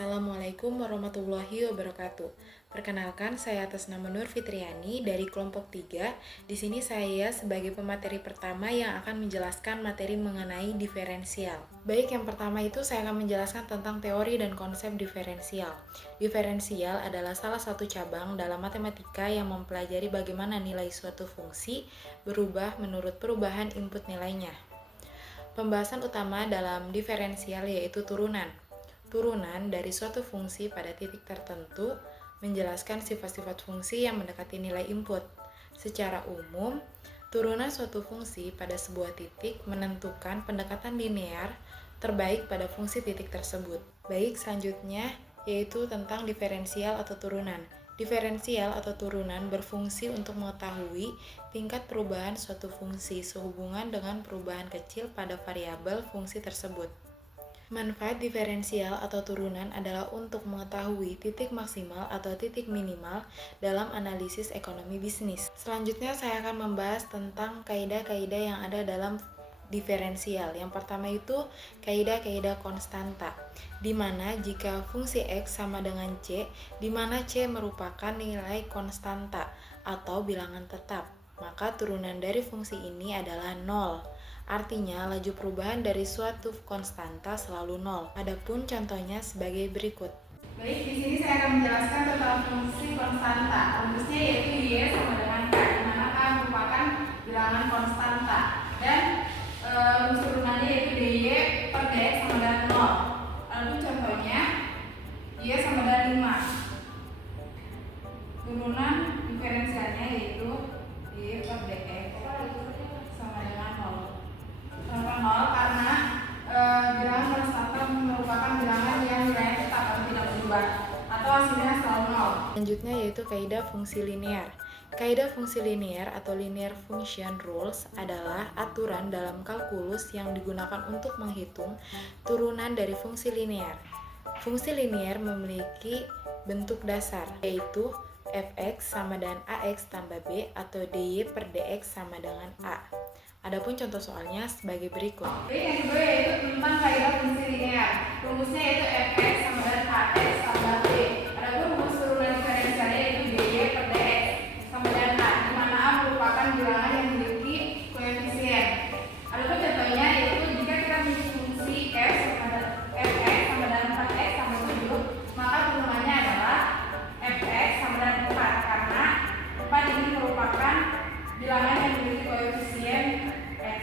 Assalamualaikum warahmatullahi wabarakatuh. Perkenalkan, saya atas nama Nur Fitriani dari kelompok 3. Di sini saya sebagai pemateri pertama yang akan menjelaskan materi mengenai diferensial. Baik, yang pertama itu saya akan menjelaskan tentang teori dan konsep diferensial. Diferensial adalah salah satu cabang dalam matematika yang mempelajari bagaimana nilai suatu fungsi berubah menurut perubahan input nilainya. Pembahasan utama dalam diferensial yaitu turunan. Turunan dari suatu fungsi pada titik tertentu menjelaskan sifat-sifat fungsi yang mendekati nilai input. Secara umum, turunan suatu fungsi pada sebuah titik menentukan pendekatan linear terbaik pada fungsi titik tersebut. Baik, selanjutnya yaitu tentang diferensial atau turunan. Diferensial atau turunan berfungsi untuk mengetahui tingkat perubahan suatu fungsi sehubungan dengan perubahan kecil pada variabel fungsi tersebut. Manfaat diferensial atau turunan adalah untuk mengetahui titik maksimal atau titik minimal dalam analisis ekonomi bisnis. Selanjutnya saya akan membahas tentang kaidah-kaidah yang ada dalam diferensial. Yang pertama itu kaidah-kaidah konstanta, di mana jika fungsi X sama dengan C, di mana C merupakan nilai konstanta atau bilangan tetap, maka turunan dari fungsi ini adalah 0. Artinya, laju perubahan dari suatu konstanta selalu 0. Adapun contohnya sebagai berikut. Baik, di sini saya akan menjelaskan tentang fungsi konstanta. Rumusnya yaitu Y sama dengan K, di mana K merupakan bilangan konstanta. Dan rumus turunannya yaitu DY per DX sama dengan 0. Lalu contohnya, Y sama dengan 5. Turunan diferensialnya yaitu Y per DX sama dengan 0. Contoh 0 karena bilangan konstanta merupakan bilangan yang nilainya tetap atau tidak berubah atau hasilnya selalu 0. Selanjutnya yaitu kaidah fungsi linear. Kaidah fungsi linear atau linear function rules adalah aturan dalam kalkulus yang digunakan untuk menghitung turunan dari fungsi linear. Fungsi linear memiliki bentuk dasar, yaitu fx sama dengan ax tambah b atau dy per dx sama dengan a. Adapun contoh soalnya sebagai berikut. Baik, yang kedua yaitu tentang kaidah fungsi linear. Rumusnya yaitu fx sama dengan ax tambah b. Adapun rumus turunan diferensialnya yaitu dy per dx sama dengan a, di mana a merupakan bilangan yang memiliki koefisien. Adapun contohnya yaitu jika kita memiliki fungsi f fx sama dengan 4x sama 7, maka turunannya adalah fx sama dengan 4 karena 4 ini merupakan bilangan yang memiliki koefisien x.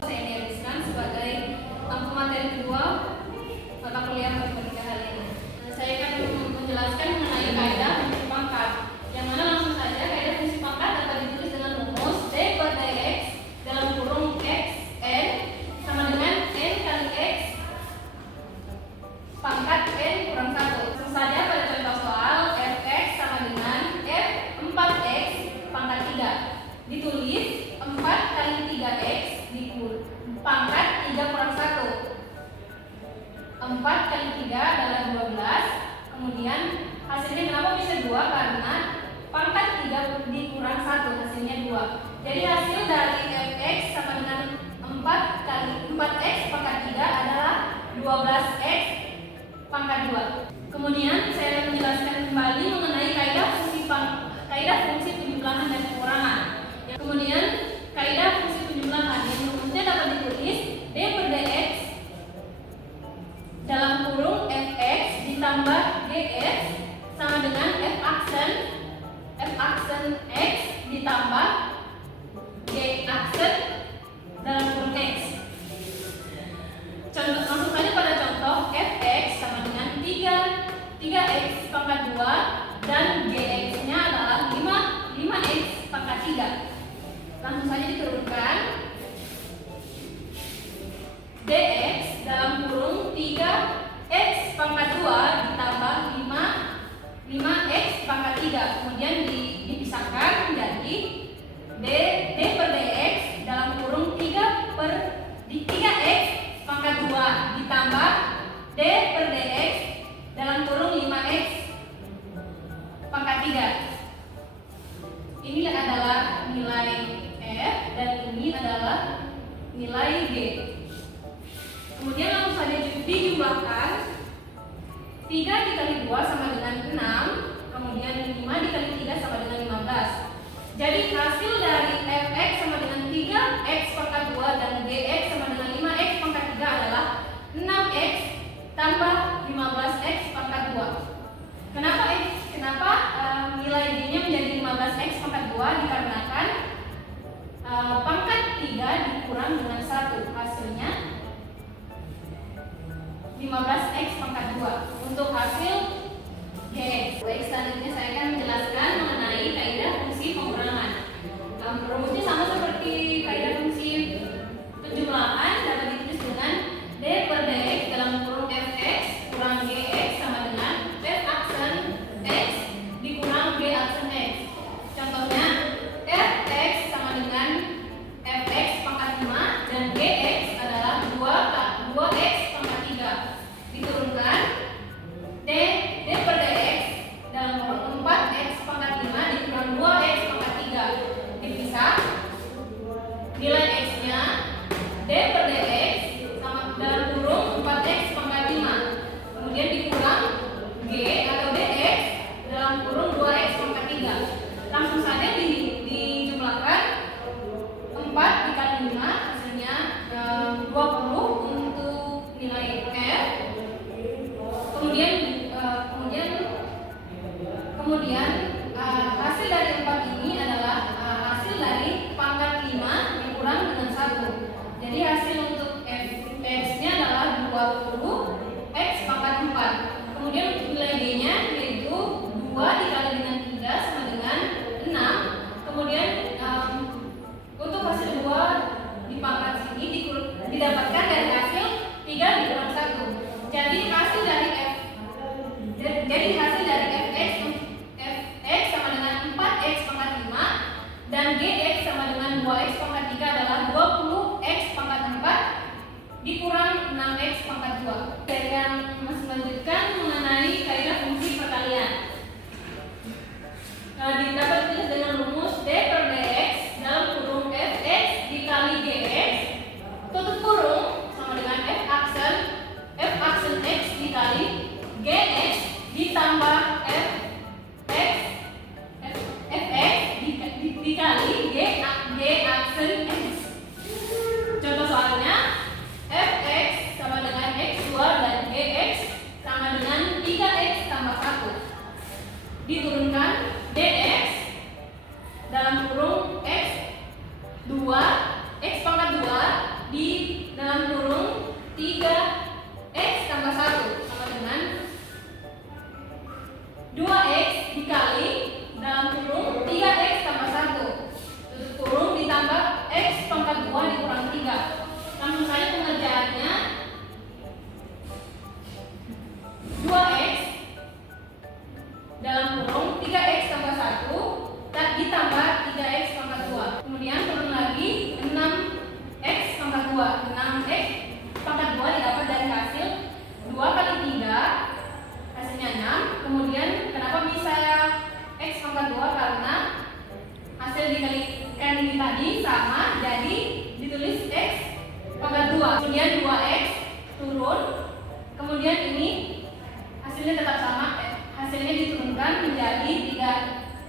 Saya dihabiskan sebagai pemateri kedua mata kuliah matematika kali ini. Saya akan menjelaskan mengenai kaidah fungsi pangkat, yang mana langsung saja kaidah fungsi pangkat dapat ditulis dengan rumus d per dx dalam kurung x n sama dengan n kali x pangkat n kurang 1. Langsung saja pada contoh soal fx sama dengan f 4x pangkat 3. Ditulis 4 kali 3x pangkat 3 kurang 1. 4 kali 3 adalah 12. Kemudian hasilnya kenapa bisa 2? Karena pangkat 3 dikurang 1, hasilnya 2. Jadi hasil dari fx sama dengan 4 kali 4x pangkat 3 adalah 12x pangkat 2. Kemudian saya akan menjelaskan kembali mengenai kaidah fungsi penjumlahan dan pengurangan. Kemudian kaidah fungsi penjumlahan yang rumusnya dapat ditulis d per dx dalam kurung fx ditambah gx sama dengan f aksen x ditambah g aksen dalam kurung x. Contoh, langsung saja pada contoh fx sama dengan 3x pangkat 2 dan gx-nya adalah 5x pangkat 3. Langsung saja diturunkan. Dx dalam kurung 3x pangkat 2 ditambah 5x pangkat 3. Kemudian dipisahkan menjadi d per dx dalam kurung 3x pangkat 2 ditambah d per dx dalam kurung 5x pangkat 3. Ini adalah nilai f dan ini adalah nilai g. Kemudian langsung saja dijumlahkan. 3 dikali 2 sama dengan 6, kemudian 5 dikali 3 sama dengan 15. Jadi hasil dari fx sama dengan 3x pangkat 2 dan gx sama dengan 5x pangkat 3 adalah 6x tambah 15x pangkat 2. Kenapa nilai d-nya menjadi 15x pangkat 2? Dikarenakan pangkat 3 dikurang dengan 1, hasilnya 15x pangkat 2 untuk hasil gx. Baik, selanjutnya saya akan menjelaskan mengenai kaidah fungsi pengurangan. Rumusnya sama seperti kaidah fungsi penjumlahan, dapat ditulis dengan d per dx dalam kurung fx kurang gx sama dengan f aksen x dikurang g aksen x. Contohnya fx sama dengan fx pangkat 5 dan gx adalah 2x pangkat 3. Diturunkan d per dx dalam kurung 4x pangkat 5 dikurang 2x pangkat 3. Dipisah, nilai x-nya d per dx sama dalam kurung 4x pangkat 5, kemudian dikurang g atau dx dalam kurung 2x pangkat 3. Langsung saja dijumlahkan 4 dikali 5 hasilnya 20 untuk nilai f. Kemudian hasil dari 4 ini adalah hasil dari pangkat 5 dikurang dengan 1. Jadi hasil untuk fx-nya adalah 20x pangkat 4. Kemudian nilai d-nya yaitu 2 dikali dengan 3 sama dengan 6. Kemudian untuk hasil 2 di pangkat sini didapatkan dari hasil 3 dikurang 1. Jadi hasil dari fx sama dengan 4x pangkat 5 dan gx sama dengan 2x pangkat 3 adalah 20x pangkat 4 dikurang 6x pangkat 2. Saya yang masih melanjutkan mengenai kaidah fungsi perkalian. Dapat ditulis dengan rumus d per dx dalam kurung fx dikali gx tutup kurung sama dengan f aksen x dikali gx ditambah fx dikali g aksen x. Contoh soalnya fx sama dengan x2 dan gx sama dengan 3x tambah 1. Diturunkan dx dalam kurung x2 x pangkat 2 di dalam kurung 3x tambah 1 sama dengan 2x dikali dalam kurung 3x tambah 1 tutup kurung ditambah x pangkat 2 dikurang 3. Langsung saja pengerjaannya 2x dalam kurung 3x tambah 1 ditambah 3x pangkat 2. Kemudian turun lagi 6x pangkat 2. 6x pangkat 2 didapat dari hasil 2 kali 3 hasilnya 6. Kemudian kenapa bisa x pangkat 2? Karena hasil dikalikan ini tadi sama, jadi ditulis x pangkat 2. Kemudian 2x turun, kemudian ini hasilnya tetap sama, hasilnya diturunkan menjadi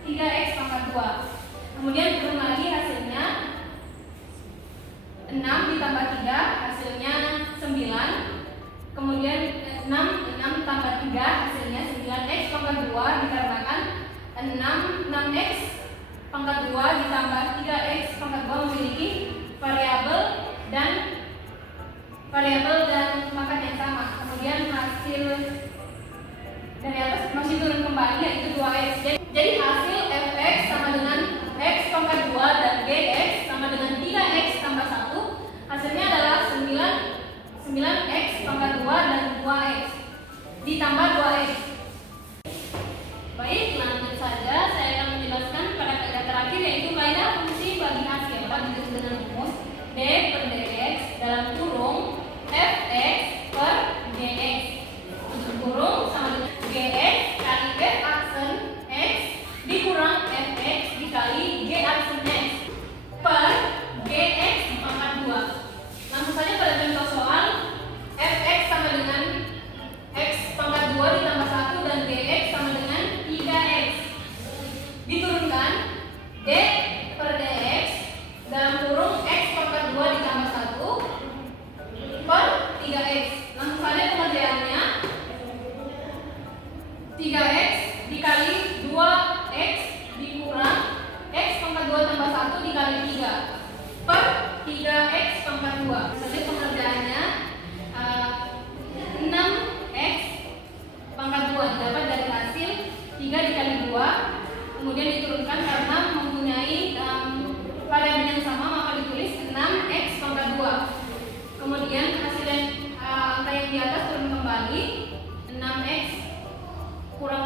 3x pangkat 2. Kemudian turun lagi hasilnya 6 ditambah 3 hasilnya 9. Kemudian 6 tambah 3 hasilnya 9x pangkat 2 dikarenakan 6x pangkat 2 ditambah 3x pangkat 2 memiliki variabel dan pangkat yang sama. Kemudian hasil dari atas masih turun kembali yaitu 2x. Jadi hasil fx sama dengan x pangkat 2 dan gx sama dengan 3x tambah 1. Hasilnya adalah 9x pangkat 2 dan 2x ditambah 2x. Baik, lanjut saja saya akan menjelaskan pada kaidah terakhir yaitu kaidah fungsi bagi hasil. Ditulis dengan rumus d per dx dalam kurung fx per gx tutup kurung sama dengan gx kali f aksen x dikurang fx dikali g aksen x per gx pangkat 2. Langsung saja pada contoh soal fx sama dengan x pangkat 2 ditambah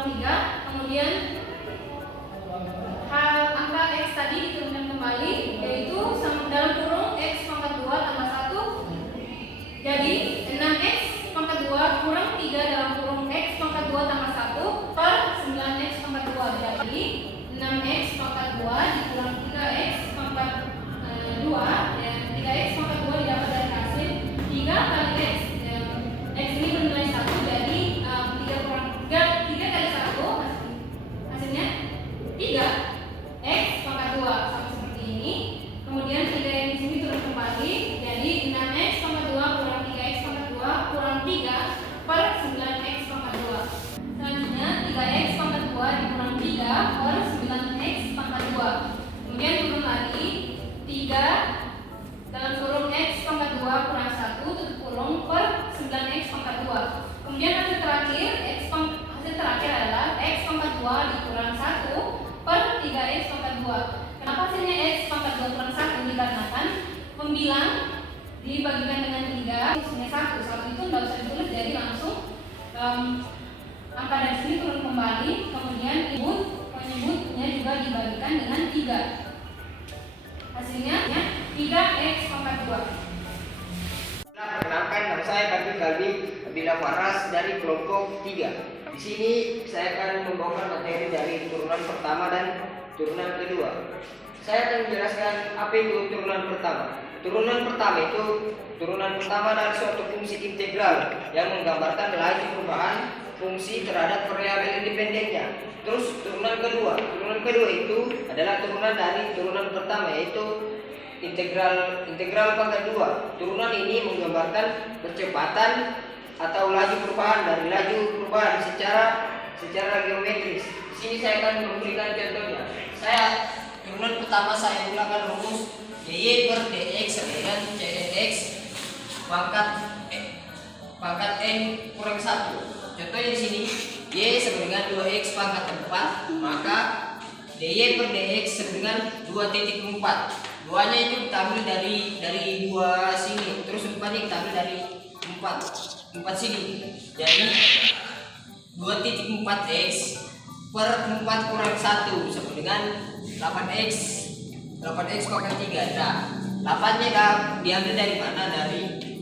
3, kemudian angka X tadi diturunkan kembali, yaitu dalam kurung X pangkat 2 tambah 1, jadi 6X pangkat 2 kurang 3 dalam kurung X pangkat 2 tambah 1 per 9X pangkat 2. Jadi 6X pangkat 2 dikurang 3X pangkat 2, dan 3X pangkat 2 didapat dari hasil 3 kali X. X ini bernilai 1, jadi 3 kali 1 hasilnya 3 X pangkat 2, sama seperti ini. Kemudian 3 yang di sini turun kembali, jadi 6X pangkat 2 kurang 3X pangkat 2 kurang 3 per 9X pangkat 2. Selanjutnya 3X pangkat 2 dikurang 3 per 9X pangkat 2. Kemudian turun lagi 3 dalam kurung X pangkat 2 kurang 1 tutup kurung per 9X pangkat 2. Kemudian hasil terakhir adalah X pangkat 2 dikurang 1 per 3X pangkat 2. Kenapa hasilnya X pangkat 2 kurang 1? Dikarenakan pembilang dibagikan dengan 3, hasilnya 1 itu tidak usah ditulis, jadi langsung angka dari sini turun kembali, kemudian penyebutnya juga dibagikan dengan 3. Hasilnya 3X pangkat 2. Perkenalkan, nama saya Kabir Kalbi Abdillah Faras dari kelompok 3. Di sini saya akan membawakan materi dari turunan pertama dan turunan kedua. Saya akan menjelaskan apa itu turunan pertama. Turunan pertama dari suatu fungsi integral yang menggambarkan laju perubahan fungsi terhadap variabel independennya. Terus turunan kedua itu adalah turunan dari turunan pertama, yaitu integral pangkat 2. Turunan ini menggambarkan percepatan atau laju perubahan dari laju perubahan secara geometris. Di sini saya akan memberikan contohnya. Turunan pertama saya gunakan rumus dy per dx sama dengan cx pangkat n kurang 1. Contohnya di sini y sama dengan 2x pangkat 4, maka dy per dx sama dengan 2.4. Duanya itu kita ambil dari 2 sini, terus 4-nya kita ambil dari 4 sini. Jadi 2.4x per 4 kurang 1 sama dengan 8x pangkat 3. Nah, 8-nya diambil dari mana?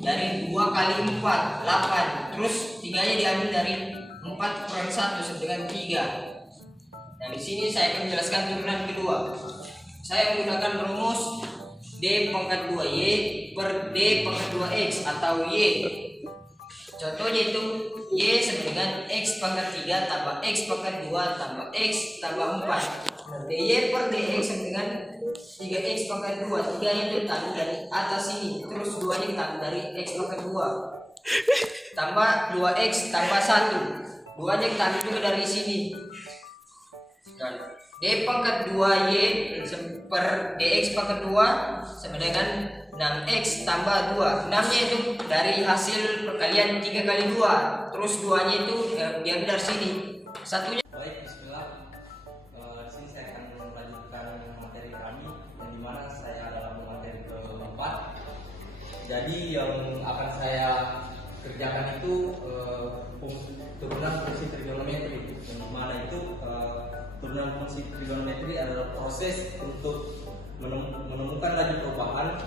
Dari 2 kali 4, 8. Terus 3-nya diambil dari 4 kurang 1 sama dengan 3. Nah, di sini saya akan menjelaskan turunan kedua. Saya menggunakan rumus d pangkat 2y per d pangkat 2x atau y. Contohnya itu y sama dengan x pangkat 3 tambah x pangkat 2 tambah x tambah 4. dy per dx sama dengan 3x pangkat 2. 3-nya itu kita ambil dari atas ini, terus 2-nya kita ambil dari x pangkat 2 tambah 2x tambah 1. 2-nya kita ambil juga dari sini. Dan d pangkat 2y per dx pangkat 2 sama dengan 6x tambah 2. 6-nya itu dari hasil perkalian 3 kali 2, terus 2-nya itu diambil dari sini. Satunya. Baik, bismillah. Di sini saya akan melanjutkan materi kami, yang dimana saya dalam materi keempat. Jadi yang akan saya kerjakan itu turunan fungsi trigonometri, yang dimana itu turunan fungsi trigonometri adalah proses untuk menemukan laju perubahan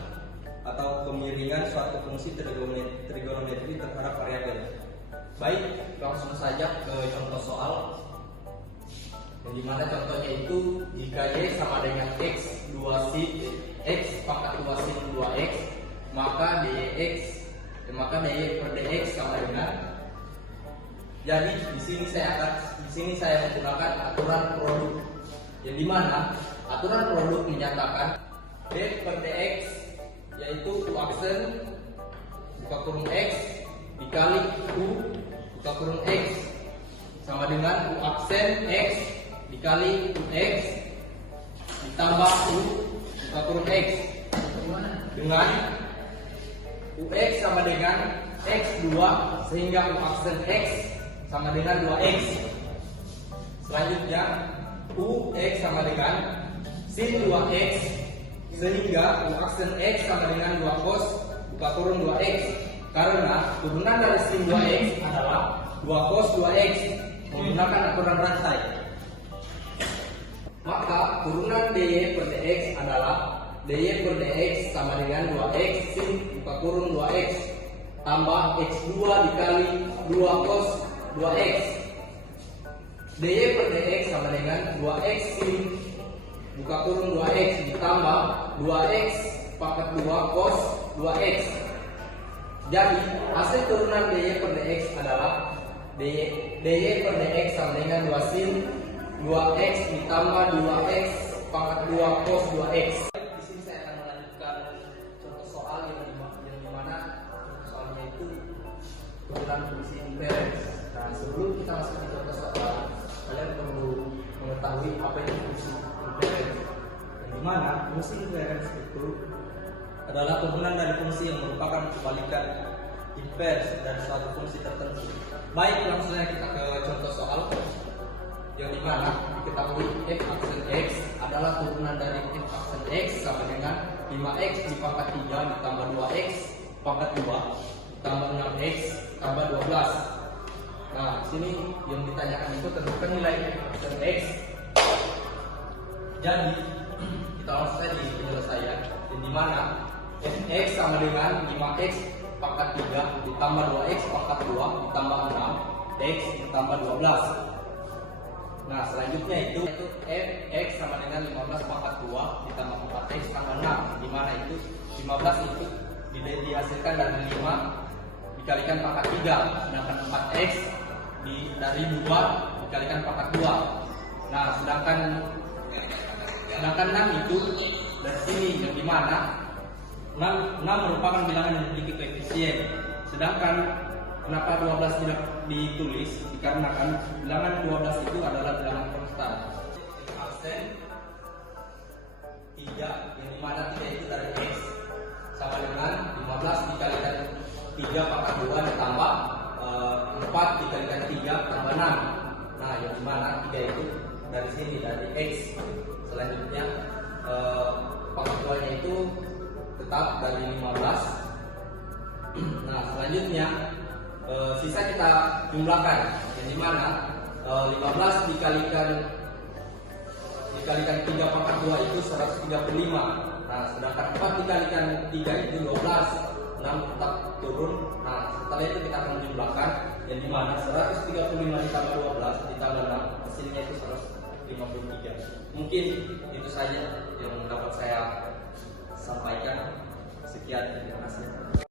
atau kemiringan suatu fungsi trigonometri terhadap variabel. Baik, langsung saja ke contoh soal, yang dimana contohnya itu jika y sama dengan x 2 sin x pangkat 2 sin 2x, maka dy per dx sama dengan. Jadi di sini saya menggunakan aturan produk, yang dimana aturan produk menyatakan d per dx yaitu u aksen buka kurung x dikali u buka kurung x sama dengan u aksen x dikali ux ditambah u buka kurung x dengan ux sama dengan x2 sehingga u aksen x sama dengan 2x. Selanjutnya ux sama dengan sin 2x sehingga u aksen x sama dengan 2 cos buka kurung 2x, karena turunan dari sin 2x adalah 2 cos 2x. menggunakan aturan rantai. Maka turunan dy per dx adalah dy per dx sama dengan 2x sin buka kurung 2x tambah x2 dikali 2 cos 2x. dy per dx sama dengan 2x sin buka kurung 2x ditambah 2x pangkat 2 cos 2x. Jadi hasil turunan dy per dx adalah dy per dx sama dengan 2 sin 2x ditambah 2x pangkat 2 cos 2x. Di sini saya akan melanjutkan contoh soal yang dimana soalnya itu turunan fungsi imperens. Nah, sebelum kita masuk ke contoh soal, kalian perlu mengetahui apa itu fungsi imperens. Yang dimana fungsi imperens itu adalah turunan dari fungsi yang merupakan kebalikan invers dari suatu fungsi tertentu. Baik, langsung saja kita ke contoh soal yang dimana diketahui f aksen x adalah turunan dari f aksen x sama dengan 5x dipangkat 3 ditambah 2x pangkat 2 ditambah 6x tambah 12. Nah, sini yang ditanyakan itu tentukan nilai f aksen x. Jadi kita langsung saja di penyelesaian yang dimana fx sama dengan 5x pangkat 3 ditambah 2x pangkat 2 ditambah 6x ditambah 12. Nah, selanjutnya itu fx sama dengan 15 pangkat 2 ditambah 4x tambah 6, di mana itu 15 itu dihasilkan dari 5 dikalikan pangkat 3, sedangkan 4x dari 2 dikalikan pangkat 2. Nah, sedangkan 6 itu dari sini, yang dimana 6 merupakan bilangan yang memiliki koefisien. Sedangkan kenapa 12 tidak ditulis? Dikarenakan bilangan 12 itu adalah bilangan konstan. Aksen 3, yang dimana 3 itu dari x sama dengan 15 dikalikan 3 pangkat 2 ditambah 4 dikalikan 3 tambah 6. Nah, yang dimana 3 itu dari sini, dari x. Selanjutnya pangkat 2 nya itu tetap dari 15. Nah, selanjutnya sisa kita jumlahkan, yang dimana 15 dikalikan 3 pangkat 2 itu 135. Nah, sedangkan 4 dikalikan 3 itu 12, 6 tetap turun. Nah, setelah itu kita akan menjumlahkan, yang dimana 135 ditambah 12 ditambah 6 hasilnya itu 153. Mungkin itu saja yang dapat saya sampaikan. Sekian, terima kasih.